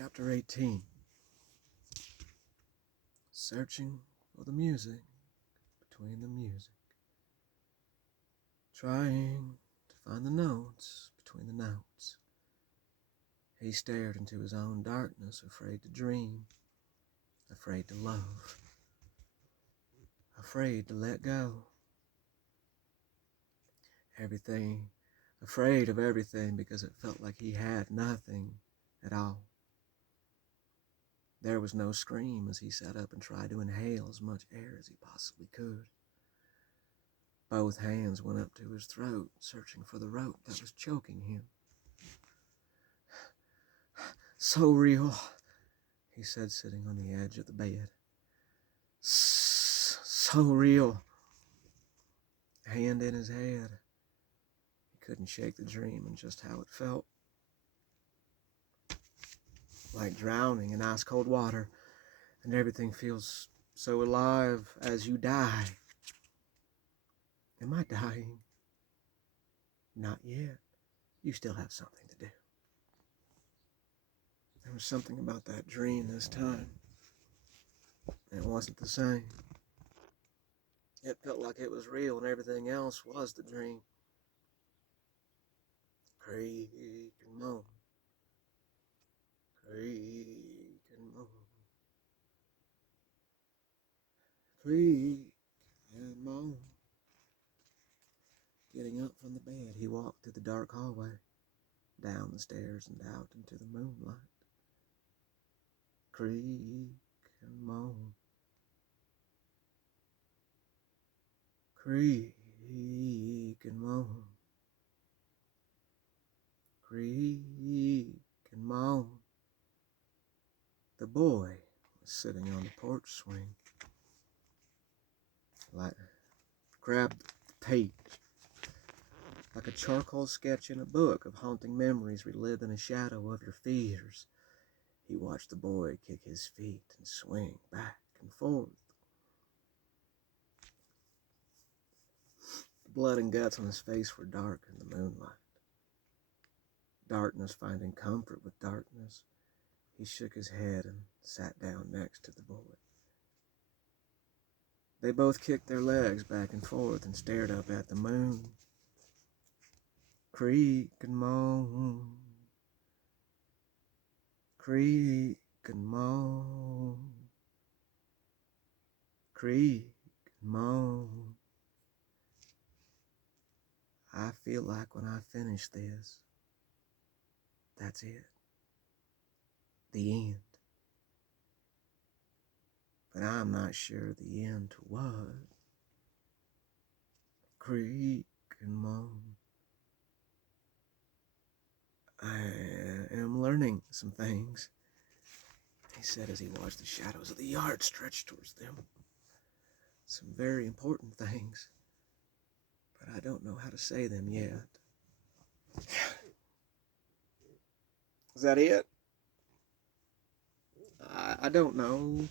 Chapter 18. Searching for the music between the music. Trying to find the notes between the notes. He stared into his own darkness, afraid to dream, afraid to love, afraid to let go. Everything, afraid of everything because it felt like he had nothing at all. There was no scream as he sat up and tried to inhale as much air as he possibly could. Both hands went up to his throat, searching for the rope that was choking him. So real, he said, sitting on the edge of the bed. So real. Hand in his head. He couldn't shake the dream and just how it felt. Like drowning in ice-cold water, and everything feels so alive as you die. Am I dying? Not yet. You still have something to do. There was something about that dream this time. It wasn't the same. It felt like it was real and everything else was the dream. Creak and moan. Creak and moan. Creak and moan. Getting up from the bed, he walked through the dark hallway, down the stairs and out into the moonlight. Creak and moan. Creak and moan. Creak and moan. The boy was sitting on the porch swing. Grabbed the page, like a charcoal sketch in a book of haunting memories relived in a shadow of your fears. He watched the boy kick his feet and swing back and forth. The blood and guts on his face were dark in the moonlight. Darkness finding comfort with darkness, he shook his head and sat down next to the boy. They both kicked their legs back and forth and stared up at the moon. Creak and moan. Creak and moan. Creak and moan. I feel like when I finish this, that's it. The end. But I'm not sure the end to what. Creak and moan. I am learning some things, he said as he watched the shadows of the yard stretch towards them. Some very important things, but I don't know how to say them yet. Is that it? I don't know.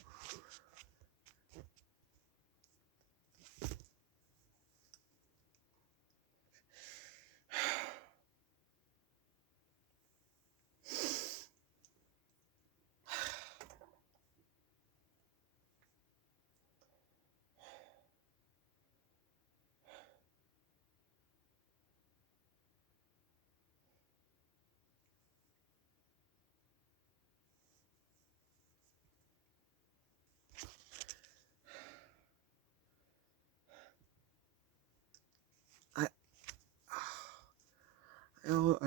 I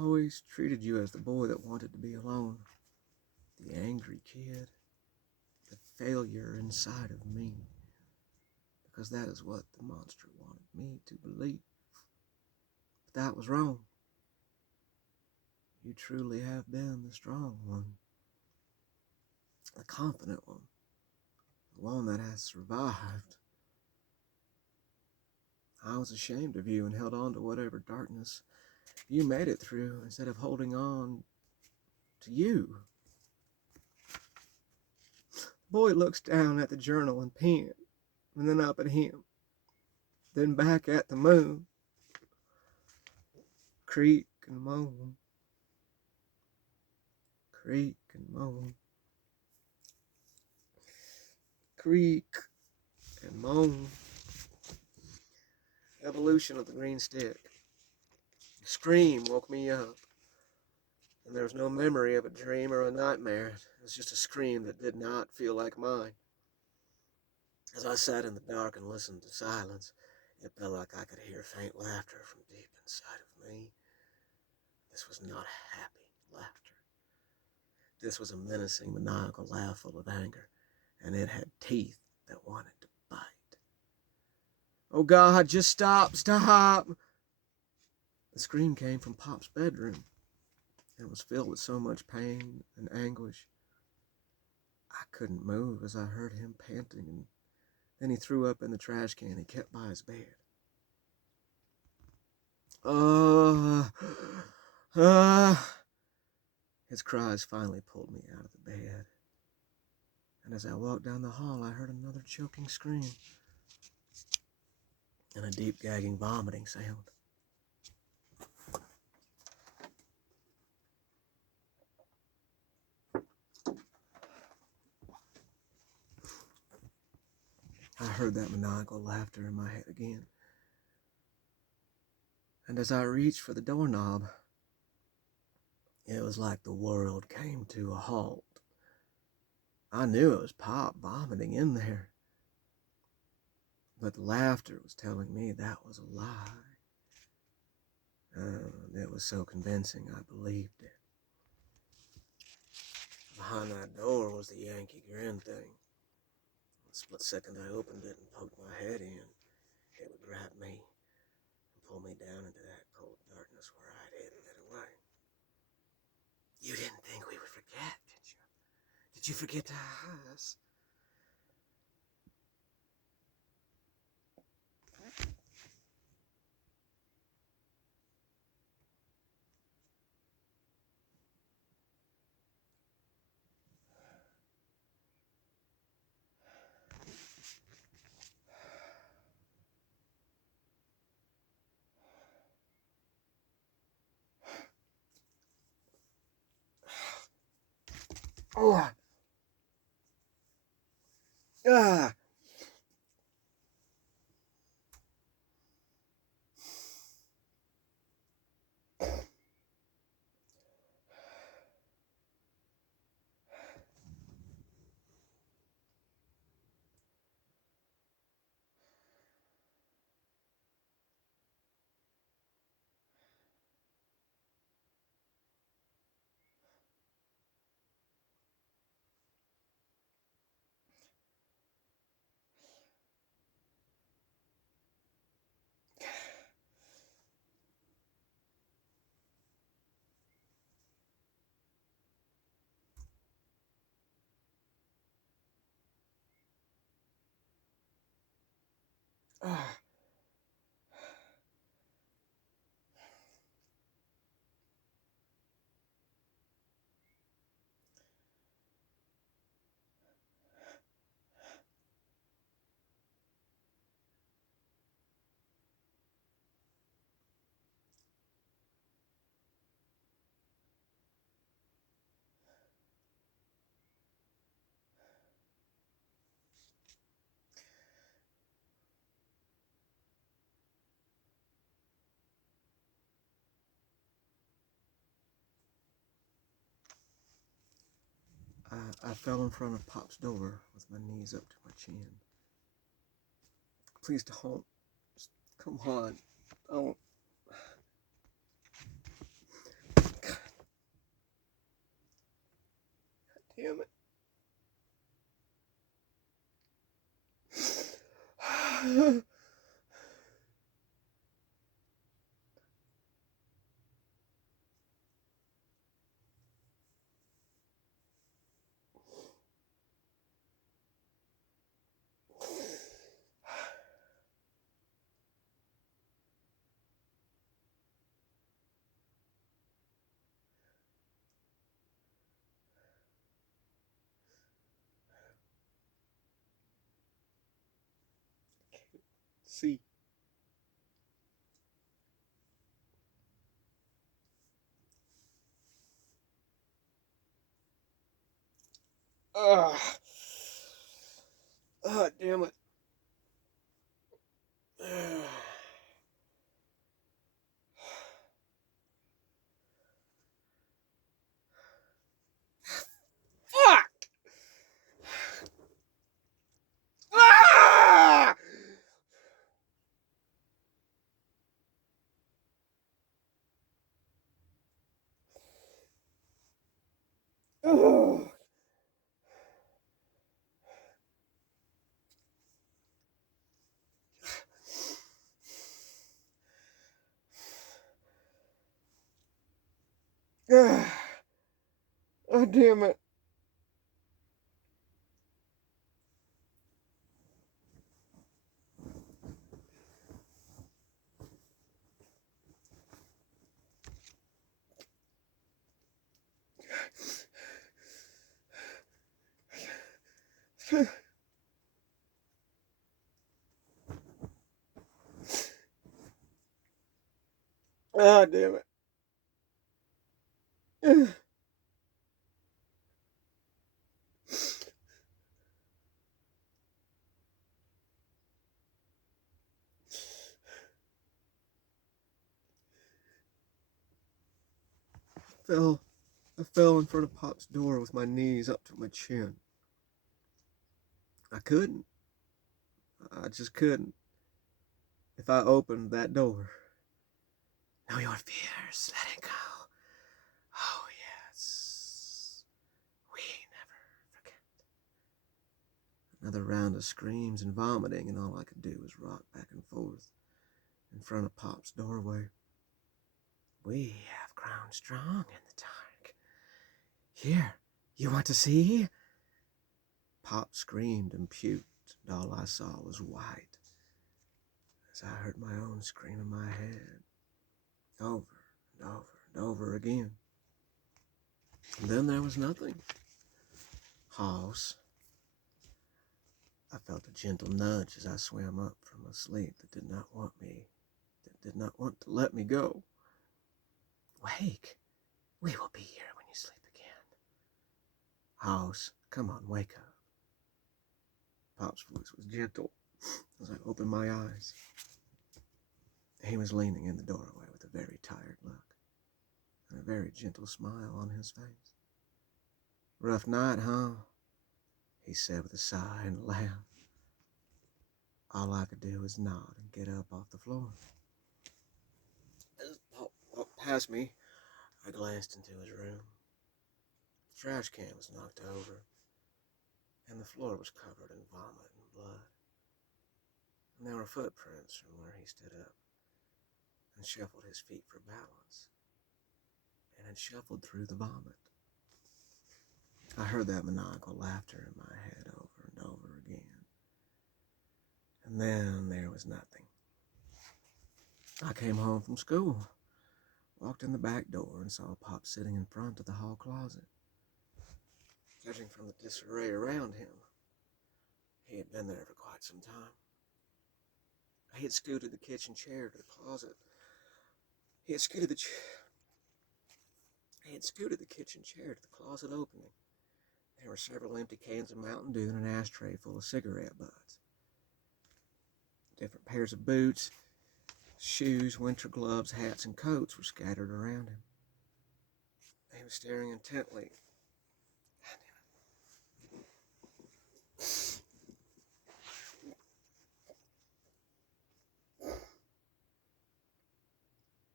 always treated you as the boy that wanted to be alone. The angry kid. The failure inside of me. Because that is what the monster wanted me to believe. But that was wrong. You truly have been the strong one. The confident one. The one that has survived. I was ashamed of you and held on to whatever darkness you made it through instead of holding on to you. The boy looks down at the journal and pen, and then up at him, then back at the moon. Creak and moan. creak and moan. Creak and moan. Evolution of the green stick. The scream woke me up, and there was no memory of a dream or a nightmare. It was just a scream that did not feel like mine. As I sat in the dark and listened to silence, it felt like I could hear faint laughter from deep inside of me. This was not happy laughter. This was a menacing, maniacal laugh full of anger, and it had teeth that wanted to bite. Oh God, just stop, stop! The scream came from Pop's bedroom, and was filled with so much pain and anguish. I couldn't move as I heard him panting, and then he threw up in the trash can he kept by his bed. His cries finally pulled me out of the bed, and as I walked down the hall, I heard another choking scream and a deep gagging vomiting sound. I heard that maniacal laughter in my head again, and as I reached for the doorknob, it was like the world came to a halt. I knew it was Pop vomiting in there, but the laughter was telling me that was a lie. It was so convincing I believed it. Behind that door was the Yankee grin thing. The split second I opened it and poked my head in, it would grab me and pull me down into that cold darkness where I'd hidden it away. You didn't think we would forget, did you? Did you forget to us? Oh, ah. Ah. I fell in front of Pop's door with my knees up to my chin. Please don't. Just come on. Don't. God damn it. See. Ah, damn it. Fuck! Ah! Oh, oh, damn it. Ah, damn it. Fell. I fell in front of Pop's door with my knees up to my chin. I couldn't. I just couldn't. If I opened that door. Know your fears, let it go. Oh, yes. We never forget. Another round of screams and vomiting, and all I could do was rock back and forth in front of Pop's doorway. We have grown strong in the dark. Here, you want to see? Pop screamed and puked, and all I saw was white as I heard my own scream in my head, over and over and over again. And then there was nothing. Hoss. I felt a gentle nudge as I swam up from a sleep that did not want to let me go. Wake. We will be here when you sleep again. Hoss, come on, wake up. Pop's voice was gentle as I opened my eyes. He was leaning in the doorway with a very tired look and a very gentle smile on his face. Rough night, huh? He said with a sigh and a laugh. All I could do was nod and get up off the floor. As Pop walked past me, I glanced into his room. The trash can was knocked over, and the floor was covered in vomit and blood. And there were footprints from where he stood up and shuffled his feet for balance, and had shuffled through the vomit. I heard that maniacal laughter in my head over and over again. And then there was nothing. I came home from school, walked in the back door, and saw Pop sitting in front of the hall closet. Judging from the disarray around him, he had been there for quite some time. He had scooted the kitchen chair to the closet. He had scooted the kitchen chair to the closet opening. There were several empty cans of Mountain Dew and an ashtray full of cigarette butts. Different pairs of boots, shoes, winter gloves, hats, and coats were scattered around him. He was staring intently.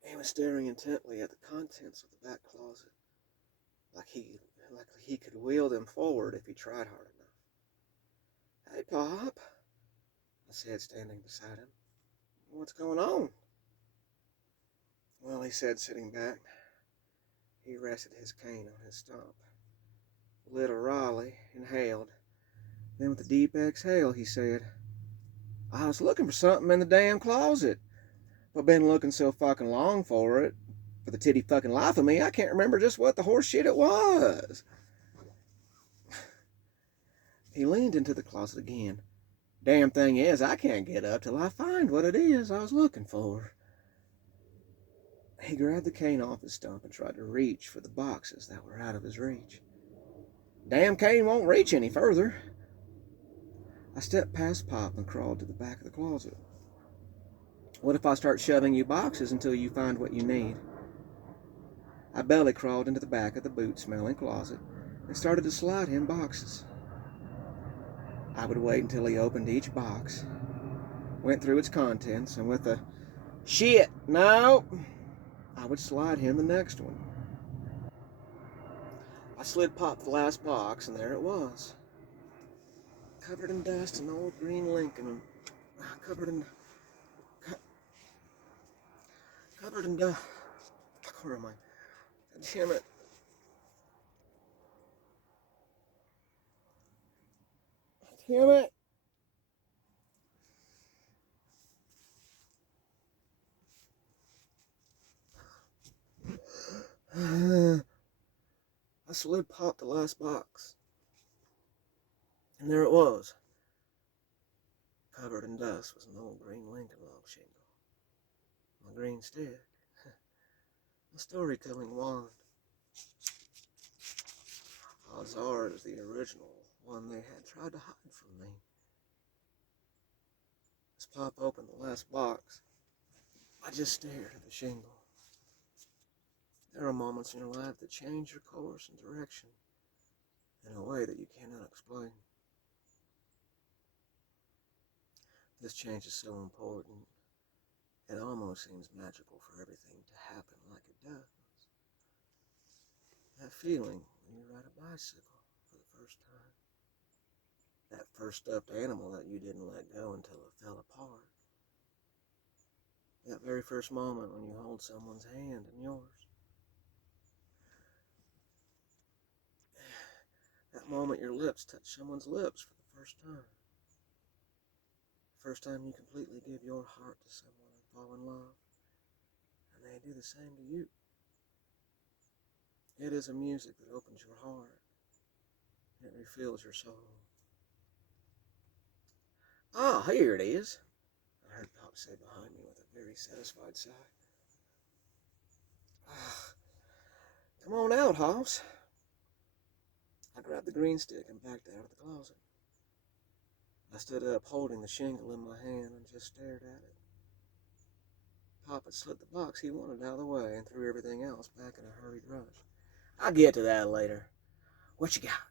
He was staring intently at the contents of the back closet, like he could wheel them forward if he tried hard enough. Hey, Pop, I said, standing beside him. What's going on? Well, he said, sitting back. He rested his cane on his stump. Lit a Raleigh, inhaled. Then with a deep exhale, he said, I was looking for something in the damn closet. I've been looking so fucking long for it. For the titty fucking life of me, I can't remember just what the horse shit it was. He leaned into the closet again. Damn thing is, I can't get up till I find what it is I was looking for. He grabbed the cane off his stump and tried to reach for the boxes that were out of his reach. Damn cane won't reach any further. I stepped past Pop and crawled to the back of the closet. What if I start shoving you boxes until you find what you need? I belly crawled into the back of the boot-smelling closet and started to slide him boxes. I would wait until he opened each box, went through its contents, and with a "Shit, no," I would slide him the next one. I slid Pop the last box, and there it was. Covered in dust, an old green Lincoln. Covered in dust. Where am I? Damn it. Damn it. I slid Pop the last box. And there it was. Covered in dust was an old green Lincoln log shingle. My green stick. A storytelling wand. Odds are it was the original one they had tried to hide from me. As Pop opened the last box, I just stared at the shingle. There are moments in your life that change your course and direction in a way that you cannot explain. This change is so important, it almost seems magical for everything to happen like it does. That feeling when you ride a bicycle for the first time. That first stuffed animal that you didn't let go until it fell apart. That very first moment when you hold someone's hand in yours. That moment your lips touch someone's lips for the first time. The first time you completely give your heart to someone and fall in love, and they do the same to you. It is a music that opens your heart. It refills your soul. Ah, here it is, I heard Pop say behind me with a very satisfied sigh. Come on out, Hoss. I grabbed the green stick and backed out of the closet. I stood up, holding the shingle in my hand, and just stared at it. Pop had slid the box he wanted out of the way and threw everything else back in a hurried rush. I'll get to that later. What you got?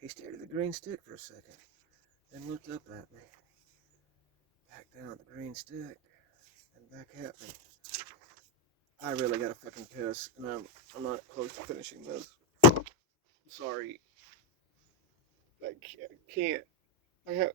He stared at the green stick for a second, then looked up at me. Back down at the green stick, and back at me. I really gotta fucking piss, and I'm not close to finishing this. Sorry. I can't. I have